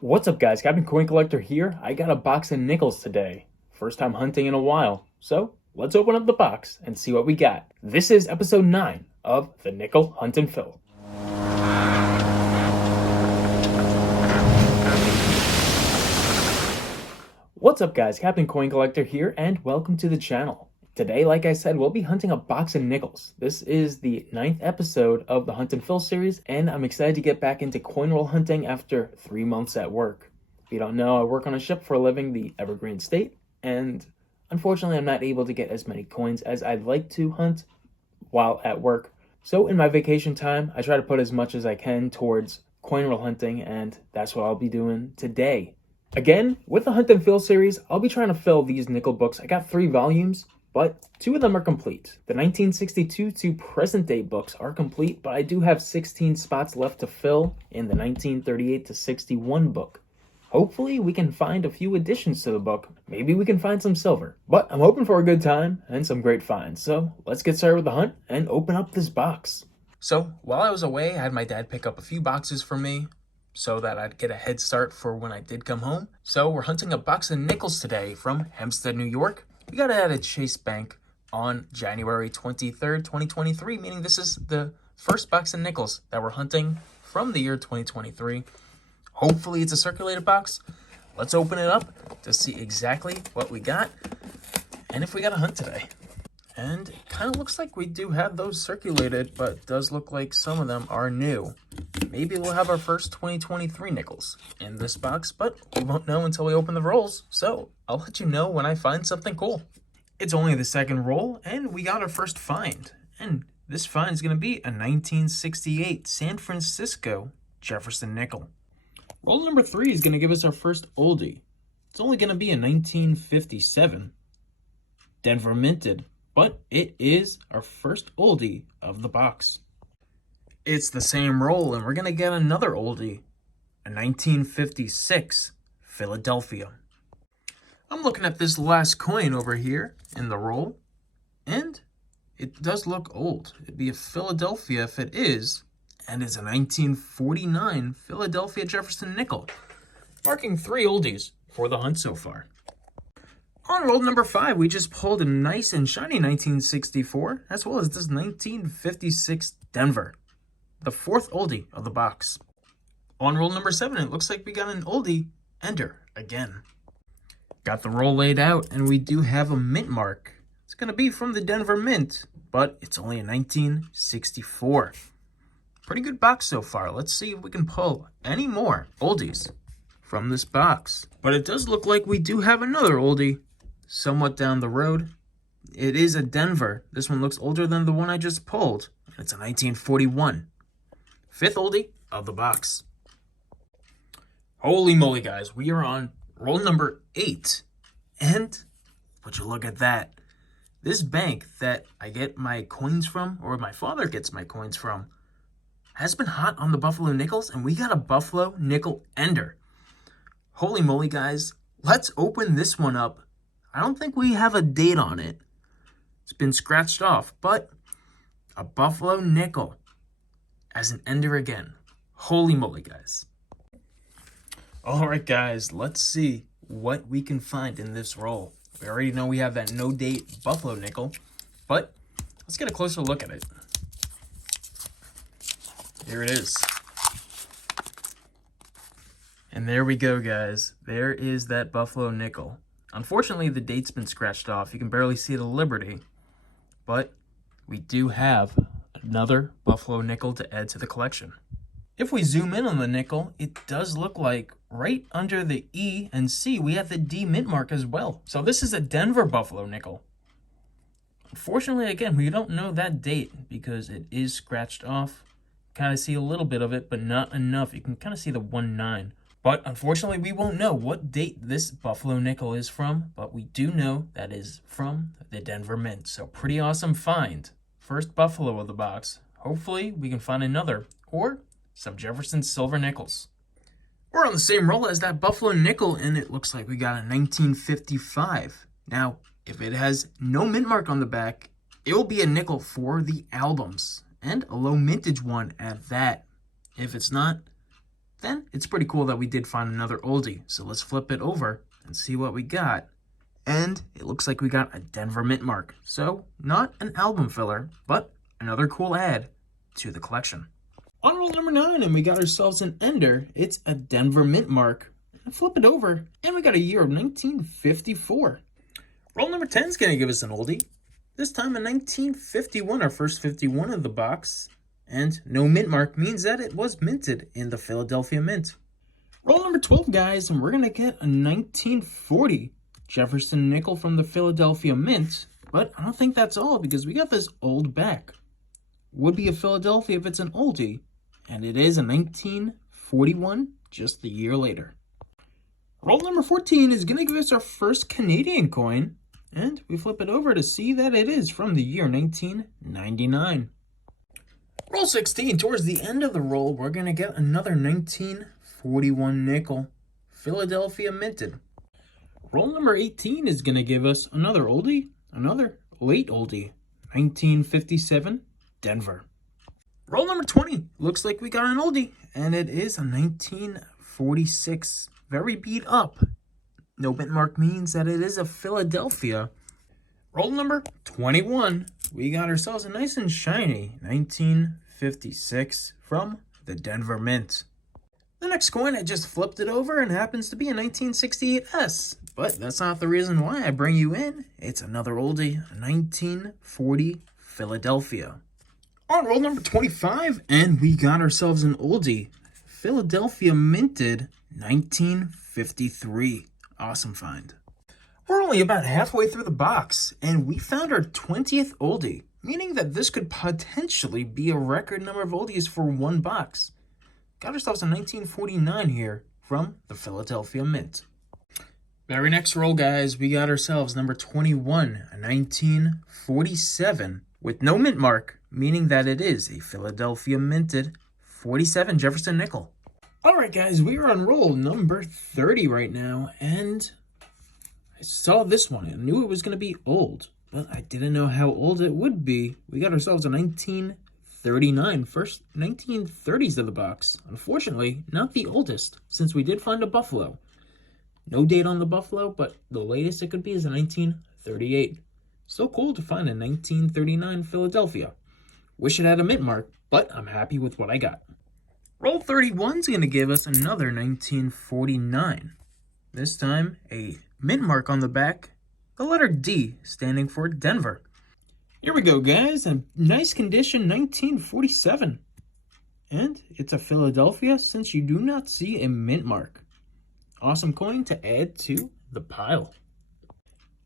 What's up, guys? Captain Coin Collector here. I got a box of nickels today. First time hunting in a while. So let's open up the box and see what we got. This is episode 9 of the Nickel Hunt and Fill. What's up, guys? Captain Coin Collector here, and welcome to the channel. Today, like I said, we'll be hunting a box of nickels. This is the 9th episode of the Hunt and Fill series, and I'm excited to get back into coin roll hunting after 3 months at work. If you don't know, I work on a ship for a living, the Evergreen State, and unfortunately I'm not able to get as many coins as I'd like to hunt while at work. So in my vacation time, I try to put as much as I can towards coin roll hunting, and that's what I'll be doing today. Again, with the Hunt and Fill series, I'll be trying to fill these nickel books. I got 3 volumes, but 2 of them are complete. The 1962 to present day books are complete, but I do have 16 spots left to fill in the 1938 to 61 book. Hopefully we can find a few additions to the book. Maybe we can find some silver. But I'm hoping for a good time and some great finds. So let's get started with the hunt and open up this box. So while I was away, I had my dad pick up a few boxes for me so that I'd get a head start for when I did come home. So we're hunting a box of nickels today from Hempstead, New York. We got it at a Chase Bank on January 23rd, 2023, meaning this is the first box of nickels that we're hunting from the year 2023. Hopefully it's a circulated box. Let's open it up to see exactly what we got and if we got a hunt today. And it kind of looks like we do have those circulated, but it does look like some of them are new. Maybe we'll have our first 2023 nickels in this box, but we won't know until we open the rolls. So I'll let you know when I find something cool. It's only the second roll, and we got our first find. And this find is going to be a 1968 San Francisco Jefferson nickel. Roll number 3 is going to give us our first oldie. It's only going to be a 1957 Denver minted, but it is our first oldie of the box. It's the same roll, and we're going to get another oldie, a 1956 Philadelphia. I'm looking at this last coin over here in the roll, and it does look old. It'd be a Philadelphia if it is, and it's a 1949 Philadelphia Jefferson nickel, marking 3 oldies for the hunt so far. On roll number 5, we just pulled a nice and shiny 1964, as well as this 1956 Denver, the 4th oldie of the box. On roll number 7, it looks like we got an oldie ender again. Got the roll laid out, and we do have a mint mark. It's going to be from the Denver Mint, but it's only a 1964. Pretty good box so far. Let's see if we can pull any more oldies from this box. But it does look like we do have another oldie somewhat down the road. It is a Denver. This one looks older than the one I just pulled. It's a 1941. 5th oldie of the box. Holy moly, guys. We are on roll number 8. And would you look at that. This bank that I get my coins from, or my father gets my coins from, has been hot on the Buffalo nickels, and we got a Buffalo nickel ender. Holy moly, guys. Let's open this one up. I don't think we have a date on it. It's been scratched off, but a Buffalo nickel as an ender again. Holy moly, guys. All right, guys, let's see what we can find in this roll. We already know we have that no date Buffalo nickel, but let's get a closer look at it. Here it is. And there we go, guys. There is that Buffalo nickel. Unfortunately, the date's been scratched off. You can barely see the Liberty, but we do have another Buffalo nickel to add to the collection. If we zoom in on the nickel, it does look like right under the E and C, we have the D mint mark as well. So this is a Denver Buffalo nickel. Unfortunately, again, we don't know that date because it is scratched off. Kind of see a little bit of it, but not enough. You can kind of see the 1-9. But unfortunately, we won't know what date this Buffalo nickel is from, but we do know that is from the Denver Mint. So pretty awesome find. First Buffalo of the box. Hopefully, we can find another, or some Jefferson silver nickels. We're on the same roll as that Buffalo nickel, and it looks like we got a 1955. Now, if it has no mint mark on the back, it will be a nickel for the albums, and a low mintage one at that. If it's not, then it's pretty cool that we did find another oldie. So let's flip it over and see what we got. And it looks like we got a Denver mint mark. So not an album filler, but another cool add to the collection. On roll number 9, and we got ourselves an ender. It's a Denver mint mark. Flip it over, and we got a year of 1954. Roll number 10 is going to give us an oldie. This time in 1951, our first 51 of the box. And no mint mark means that it was minted in the Philadelphia Mint. Roll number 12, guys, and we're going to get a 1940 Jefferson nickel from the Philadelphia Mint. But I don't think that's all, because we got this old back. Would be a Philadelphia if it's an oldie, and it is a 1941, just the year later. Roll number 14 is going to give us our first Canadian coin, and we flip it over to see that it is from the year 1999. Roll 16, towards the end of the roll, we're going to get another 1941 nickel, Philadelphia minted. Roll number 18 is going to give us another oldie, another late oldie, 1957 Denver. Roll number 20, looks like we got an oldie, and it is a 1946, very beat up. No mint mark means that it is a Philadelphia. Roll number 21, we got ourselves a nice and shiny 1956 from the Denver Mint. The next coin, I just flipped it over and happens to be a 1968S. But that's not the reason why I bring you in. It's another oldie, a 1940 Philadelphia. On roll number 25, and we got ourselves an oldie, Philadelphia minted 1953. Awesome find. We're only about halfway through the box, and we found our 20th oldie, meaning that this could potentially be a record number of oldies for one box. Got ourselves a 1949 here from the Philadelphia Mint. Very next roll, guys, we got ourselves number 21, a 1947 with no mint mark, meaning that it is a Philadelphia minted 47 Jefferson nickel. All right, guys, we are on roll number 30 right now, and I saw this one. I knew it was going to be old, but I didn't know how old it would be. We got ourselves a 1939, first 1930s of the box. Unfortunately, not the oldest, since we did find a Buffalo. No date on the Buffalo, but the latest it could be is a 1938. So cool to find a 1939 Philadelphia. Wish it had a mint mark, but I'm happy with what I got. Roll 31 is going to give us another 1949. This time, a mint mark on the back, the letter D standing for Denver. Here we go, guys. A nice condition 1947. And it's a Philadelphia since you do not see a mint mark. Awesome coin to add to the pile.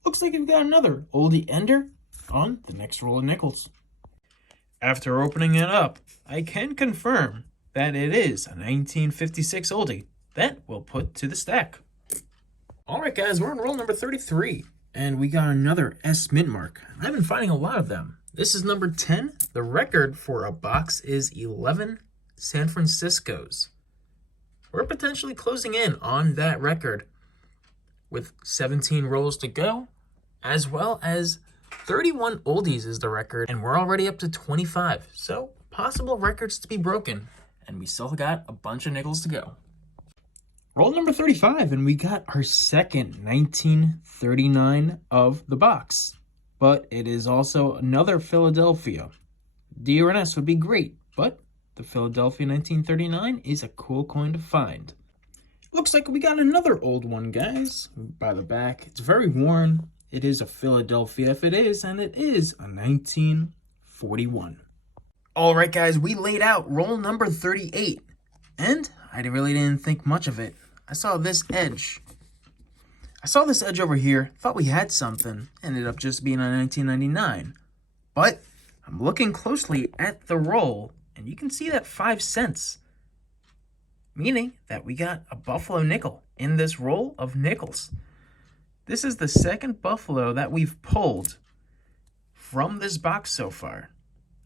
Looks like we've got another oldie ender on the next roll of nickels. After opening it up, I can confirm that it is a 1956 oldie that we'll put to the stack. All right, guys, we're on roll number 33, and we got another S mint mark. I've been finding a lot of them. This is number 10. The record for a box is 11 San Franciscos. We're potentially closing in on that record with 17 rolls to go, as well as 31 oldies is the record, and we're already up to 25. So possible records to be broken, and we still got a bunch of nickels to go. Roll number 35, and we got our second 1939 of the box, but it is also another Philadelphia. D or an S would be great, but the Philadelphia 1939 is a cool coin to find. Looks like we got another old one, guys. By the back, it's very worn. It is a Philadelphia if it is, and it is a 1941. All right, guys, we laid out roll number 38, and I really didn't think much of it. I saw this edge over here, thought we had something, ended up just being a 1999. But I'm looking closely at the roll, and you can see that 5 cents, meaning that we got a Buffalo nickel in this roll of nickels. This is the second Buffalo that we've pulled from this box so far.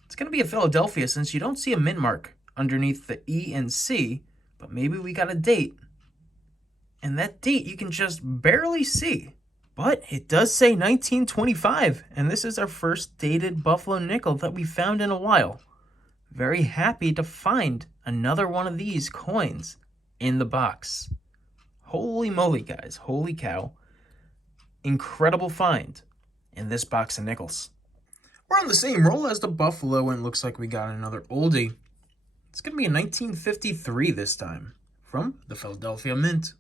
It's going to be a Philadelphia since you don't see a mint mark underneath the E and C, but maybe we got a date. And that date you can just barely see. But it does say 1925, and this is our first dated Buffalo nickel that we found in a while. Very happy to find another one of these coins in the box. Holy moly, guys. Holy cow. Incredible find in this box of nickels. We're on the same roll as the Buffalo, and it looks like we got another oldie. It's going to be a 1953 this time from the Philadelphia Mint.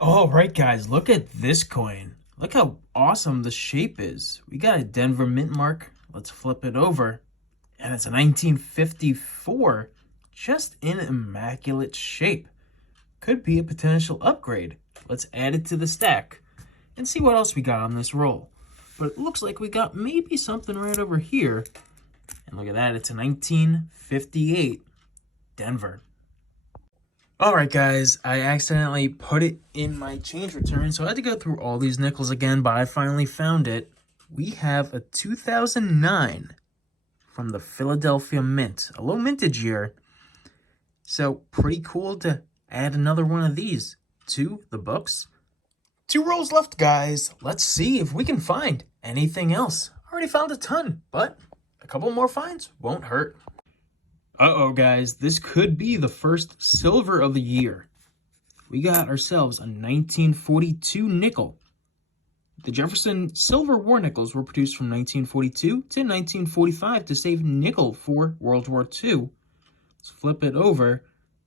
All right, guys, look at this coin. Look how awesome the shape is. We got a Denver Mint mark. Let's flip it over. And it's a 1954, just in immaculate shape. Could be a potential upgrade. Let's add it to the stack and see what else we got on this roll. But it looks like we got maybe something right over here. And look at that, it's a 1958 Denver. All right, guys, I accidentally put it in my change return, so I had to go through all these nickels again, but I finally found it. We have a 2009 from the Philadelphia Mint, a low mintage year. So pretty cool to add another one of these to the books. 2 rolls left, guys. Let's see if we can find anything else. Already found a ton, but a couple more finds won't hurt. Uh-oh, guys, this could be the first silver of the year. We got ourselves a 1942 nickel. The Jefferson silver war nickels were produced from 1942 to 1945 to save nickel for World War II. Let's flip it over,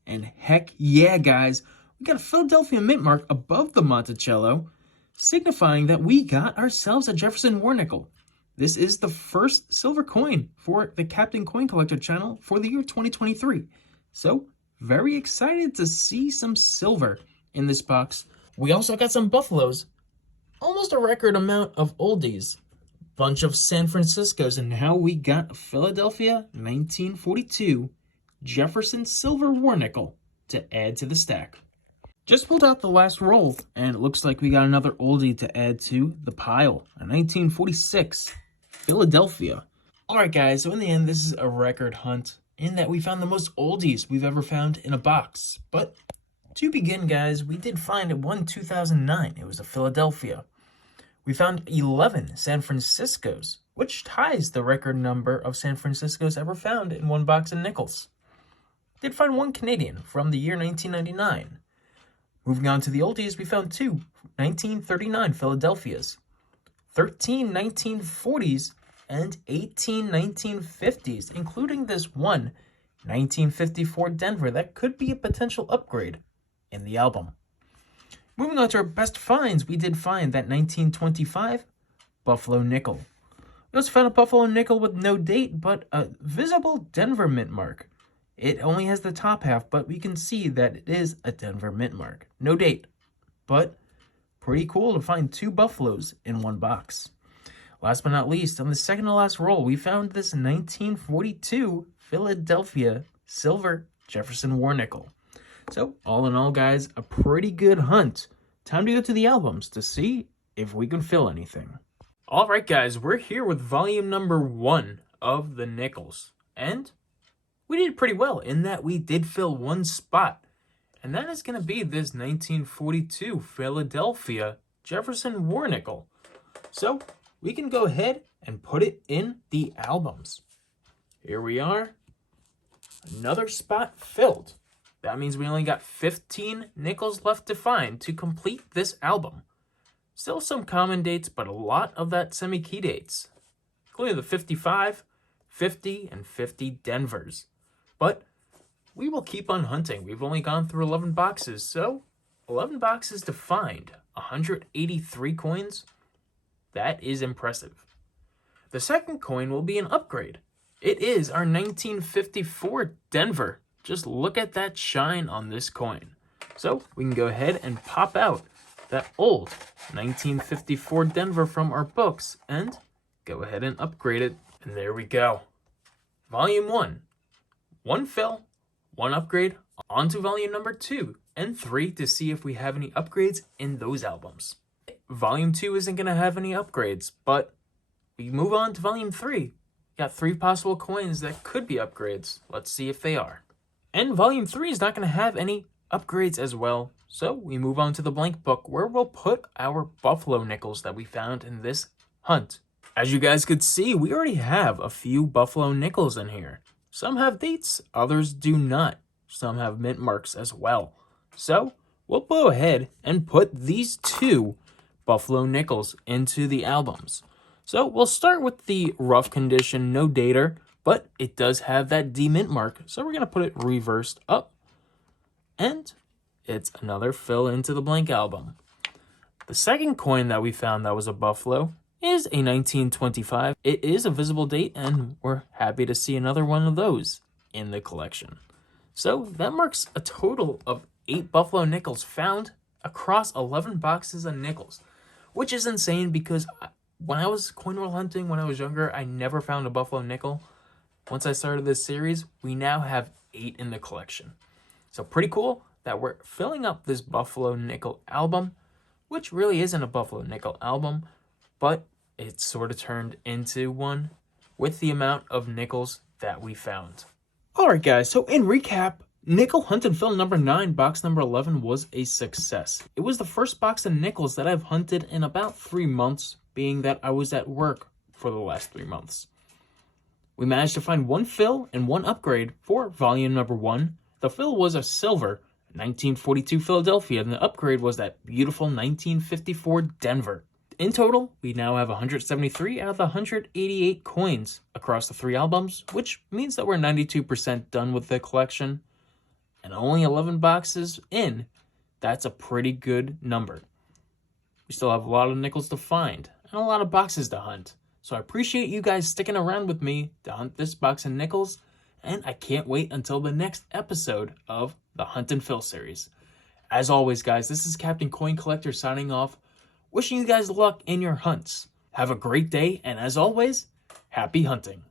and heck yeah, guys, we got a Philadelphia Mint mark above the Monticello, signifying that we got ourselves a Jefferson war nickel. This is the first silver coin for the Captain Coin Collector channel for the year 2023. So, very excited to see some silver in this box. We also got some Buffaloes. Almost a record amount of oldies. Bunch of San Franciscos, and now we got a Philadelphia 1942 Jefferson silver war nickel to add to the stack. Just pulled out the last roll, and it looks like we got another oldie to add to the pile. A 1946 Philadelphia. Alright, guys, so in the end, this is a record hunt in that we found the most oldies we've ever found in a box. But to begin, guys, we did find one 2009. It was a Philadelphia. We found 11 San Franciscos, which ties the record number of San Franciscos ever found in one box of nickels. Did find one Canadian from the year 1999. Moving on to the oldies, we found 2 1939 Philadelphias, 13 1940s, and 18 1950s, including this one 1954 Denver that could be a potential upgrade in the album. Moving on to our best finds, we did find that 1925 Buffalo nickel. We also found a Buffalo nickel with no date, but a visible Denver Mint mark. It only has the top half, but we can see that it is a Denver Mint mark. No date, but pretty cool to find 2 Buffaloes in one box. Last but not least, on the second to last roll, we found this 1942 Philadelphia silver Jefferson war nickel. So, all in all, guys, a pretty good hunt. Time to go to the albums to see if we can fill anything. All right, guys, we're here with volume number 1 of the nickels. And we did pretty well in that we did fill one spot. And that is going to be this 1942 Philadelphia Jefferson war nickel. So, we can go ahead and put it in the albums. Here we are. Another spot filled. That means we only got 15 nickels left to find to complete this album. Still some common dates, but a lot of that semi-key dates, including the 55, 50, and 50 Denvers. But we will keep on hunting. We've only gone through 11 boxes, so 11 boxes to find 183 coins. That is impressive. The second coin will be an upgrade. It is our 1954 Denver. Just look at that shine on this coin. So we can go ahead and pop out that old 1954 Denver from our books and go ahead and upgrade it. And there we go. Volume 1. 1 fill, 1 upgrade, on to volume number 2 and 3 to see if we have any upgrades in those albums. Volume 2 isn't going to have any upgrades, but we move on to Volume 3. Got 3 possible coins that could be upgrades. Let's see if they are. And Volume 3 is not going to have any upgrades as well, so we move on to the blank book where we'll put our Buffalo nickels that we found in this hunt. As you guys could see, we already have a few Buffalo nickels in here. Some have dates, others do not. Some have mint marks as well. So we'll go ahead and put these two Buffalo nickels into the albums. So we'll start with the rough condition, no dater, but it does have that D mint mark. So we're going to put it reversed up. And it's another fill into the blank album. The second coin that we found that was a Buffalo is a 1925. It is a visible date, and we're happy to see another one of those in the collection. So that marks a total of 8 Buffalo nickels found across 11 boxes of nickels, which is insane because when I was coin roll hunting when I was younger, I never found a Buffalo nickel. Once I started this series, we now have 8 in the collection. So pretty cool that we're filling up this Buffalo nickel album, which really isn't a Buffalo nickel album, but it sort of turned into one with the amount of nickels that we found. Alright guys, so in recap, Nickel Hunt and Fill number 9, box number 11 was a success. It was the first box of nickels that I've hunted in about 3 months, being that I was at work for the last 3 months. We managed to find 1 fill and 1 upgrade for volume number 1. The fill was a silver 1942 Philadelphia, and the upgrade was that beautiful 1954 Denver. In total, we now have 173 out of the 188 coins across the 3 albums, which means that we're 92% done with the collection. And only 11 boxes in, that's a pretty good number. We still have a lot of nickels to find, and a lot of boxes to hunt. So I appreciate you guys sticking around with me to hunt this box of nickels, and I can't wait until the next episode of the Hunt and Fill series. As always, guys, this is Captain Coin Collector signing off, wishing you guys luck in your hunts. Have a great day, and as always, happy hunting.